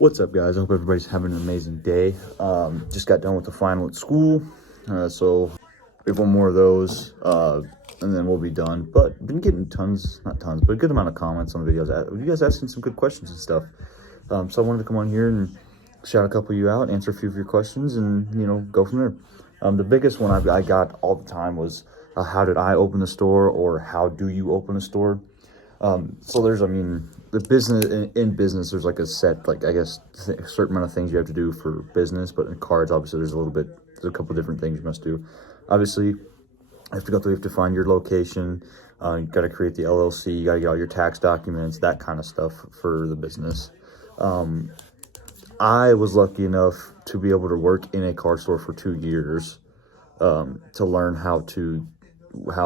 What's up, guys? I hope everybody's having an amazing day. Just got done with the final at school, so we have one more of those, and then we'll be done. But been getting not tons, but a good amount of comments on the videos. You guys asking some good questions and stuff. So I wanted to come on here and shout a couple of you out, answer a few of your questions, and go from there. The biggest one I got all the time was, how did I open the store, or how do you open a store? So there's, the business in business, there's like a set, like, I guess, a certain amount of things you have to do for business, but in cards, obviously, there's a couple different things you must do. Obviously, you have to find your location. You got to create the LLC. You got to get all your tax documents, that kind of stuff for the business. I was lucky enough to be able to work in a card store for 2 years, to learn how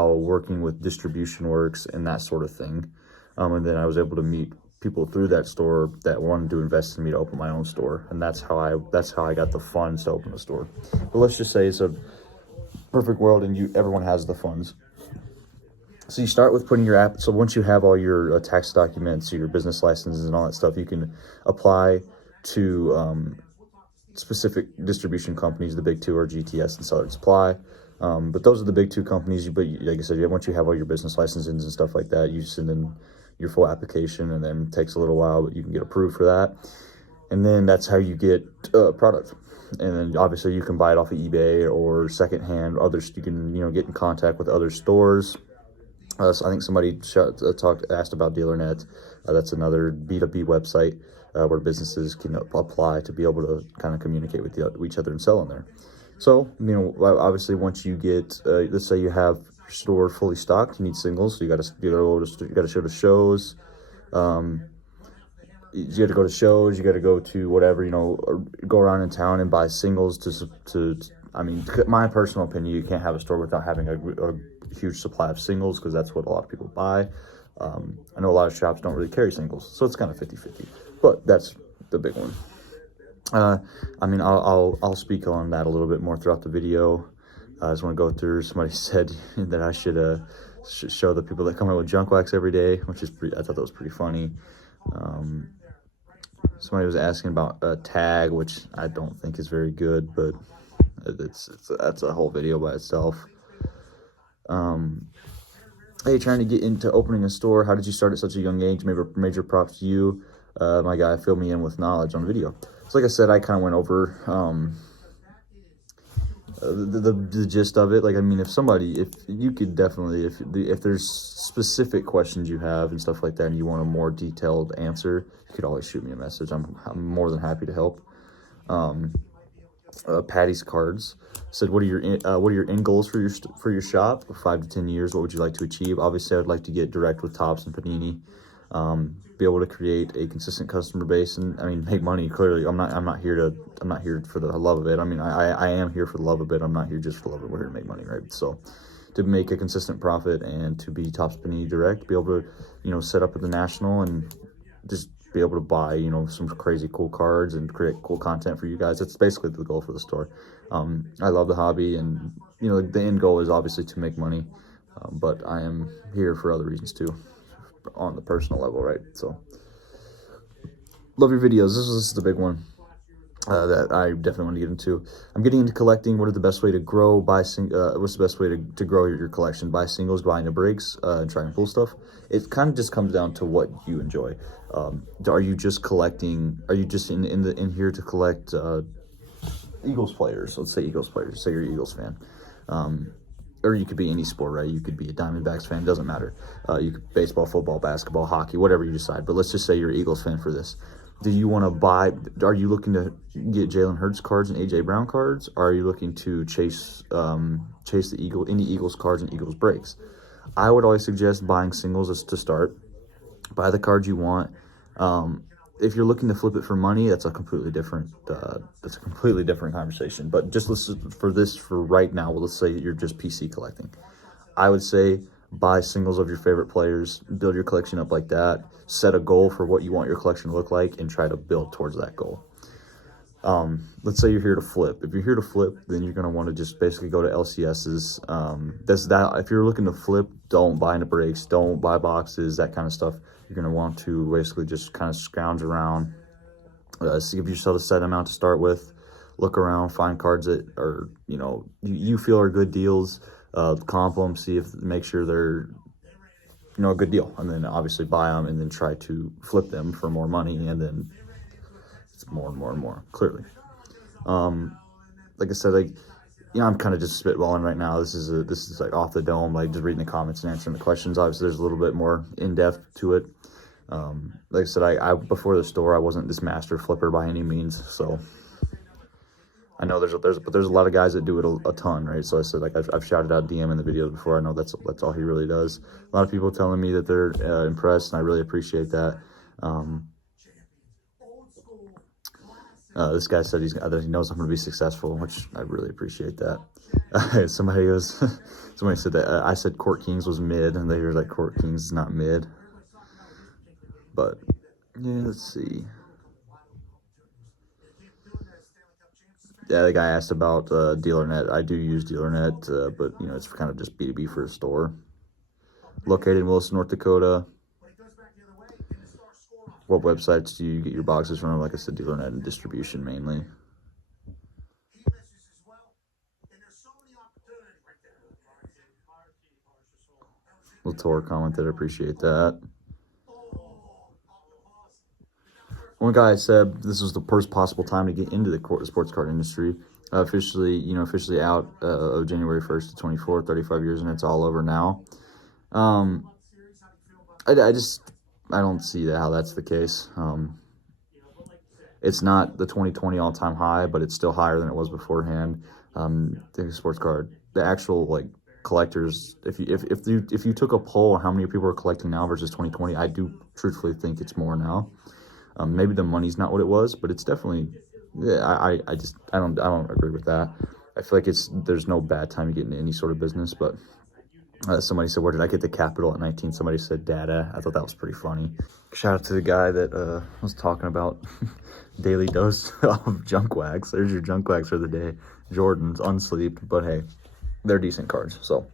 working with distribution works and that sort of thing. And then I was able to meet people through that store that wanted to invest in me to open my own store, and that's how I got the funds to open a store. But let's just say it's a perfect world, and everyone has the funds. So you start with putting your app. So once you have all your tax documents, your business licenses, and all that stuff, you can apply to specific distribution companies. The big two are GTS and Southern Supply. But those are the big two companies. But like I said, once you have all your business licenses and stuff like that, you send in your full application, and then it takes a little while, but you can get approved for that. And then that's how you get product. And then obviously you can buy it off of eBay or secondhand. Others, you can get in contact with other stores. So I think somebody asked about DealerNet. That's another B2B website where businesses can apply to be able to kind of communicate with each other and sell on there. So, obviously once you get, let's say you have your store fully stocked, you need singles. So you got to show the shows. You got to go to shows. You got to go to whatever, or go around in town and buy singles my personal opinion, you can't have a store without having a huge supply of singles, because that's what a lot of people buy. I know a lot of shops don't really carry singles, so it's kind of 50-50, but that's the big one. I'll speak on that a little bit more throughout the video. I just want to go through. Somebody said that I should show the people that come out with junk wax every day, which is I thought that was pretty funny. Somebody was asking about a tag, which I don't think is very good, but that's a whole video by itself. Hey, trying to get into opening a store. How did you start at such a young age? Major props to you. My guy filled me in with knowledge on video. So like I said, I kind of went over the gist of it. Like, if there's specific questions you have and stuff like that, and you want a more detailed answer, you could always shoot me a message. I'm more than happy to help. Patty's Cards said, what are your end goals for your shop? 5 to 10 years. What would you like to achieve? Obviously, I would like to get direct with Topps and Panini. Be able to create a consistent customer base and make money. Clearly, I'm not here for the love of it. I am here for the love of it. I'm not here just for the love of it. We're here to make money, right? So to make a consistent profit and to be Topps Panini direct, be able to set up at the National and just be able to buy some crazy cool cards and create cool content for you guys. That's basically the goal for the store. I love the hobby, and the end goal is obviously to make money, but I am here for other reasons too, on the personal level, right? So love your videos. This is the big one that I definitely want to get into. I'm getting into collecting. What are the best way to grow? What's the best way to grow your collection? Buy singles, buying the breaks, and try and pull stuff. It kind of just comes down to what you enjoy. Are you just collecting? Are you just in here to collect Eagles players? Let's say Eagles players. Say you're an Eagles fan. Or you could be any sport, right? You could be a Diamondbacks fan, doesn't matter. You could baseball, football, basketball, hockey, whatever you decide. But let's just say you're an Eagles fan for this. Do you want to buy? Are you looking to get Jalen Hurts cards and AJ Brown cards? Or are you looking to chase any Eagles cards and Eagles breaks? I would always suggest buying singles as to start. Buy the cards you want. If you're looking to flip it for money, that's a completely different conversation. But just listen for right now. Well, let's say you're just PC collecting. I would say buy singles of your favorite players, build your collection up like that, set a goal for what you want your collection to look like, and try to build towards that goal. Let's say you're here to flip. If you're here to flip, then you're going to want to just basically go to LCS's. If you're looking to flip, don't buy into breaks, don't buy boxes, that kind of stuff. You're going to want to basically just kind of scrounge around So give yourself a set amount to start with. Look around, find cards that are, you feel are good deals. Comp them, make sure they're, a good deal, and then obviously buy them, and then try to flip them for more money, and then it's more and more and more, clearly. Like I said, I'm kind of just spitballing right now. This is like off the dome, like just reading the comments and answering the questions. Obviously, there's a little bit more in depth to it. Like I said, I before the store, I wasn't this master flipper by any means. So I know there's a lot of guys that do it a ton, right? So I said, like I've shouted out DM in the videos before. I know that's all he really does. A lot of people telling me that they're impressed, and I really appreciate that. This guy said that he knows I'm going to be successful, which I really appreciate that. Somebody said that I said Court Kings was mid, and they were like, Court Kings is not mid. But yeah, let's see. Yeah, the guy asked about DealerNet. I do use DealerNet, but it's kind of just B2B for a store. Located in Williston, North Dakota. What websites do you get your boxes from? Like I said, DealerNet and distribution mainly. Latour commented, appreciate that. One guy said this was the first possible time to get into the sports card industry. Officially out of January 1st to 24, 35 years, and it's all over now. I don't see how that's the case. It's not the 2020 all-time high, but it's still higher than it was beforehand. The sports card, the actual collectors, if you took a poll on how many people are collecting now versus 2020, I do truthfully think it's more now. Maybe the money's not what it was, but it's definitely. Yeah, I don't agree with that. I feel like there's no bad time to get into any sort of business. But somebody said, where did I get the capital at 19? Somebody said data. I thought that was pretty funny. Shout out to the guy that was talking about daily dose of junk wax. There's your junk wax for the day. Jordan's unsleeved, but hey, they're decent cards. So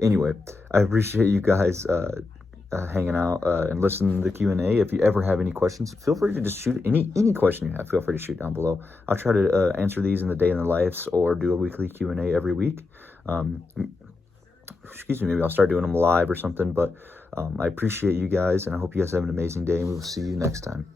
anyway, I appreciate you guys hanging out and listening to the Q&A. If you ever have any questions, feel free to just shoot any question you have. Feel free to shoot down below. I'll try to answer these in the day in the lives, or do a weekly Q&A every week. Excuse me, maybe I'll start doing them live or something. But I appreciate you guys, and I hope you guys have an amazing day, and we will see you next time.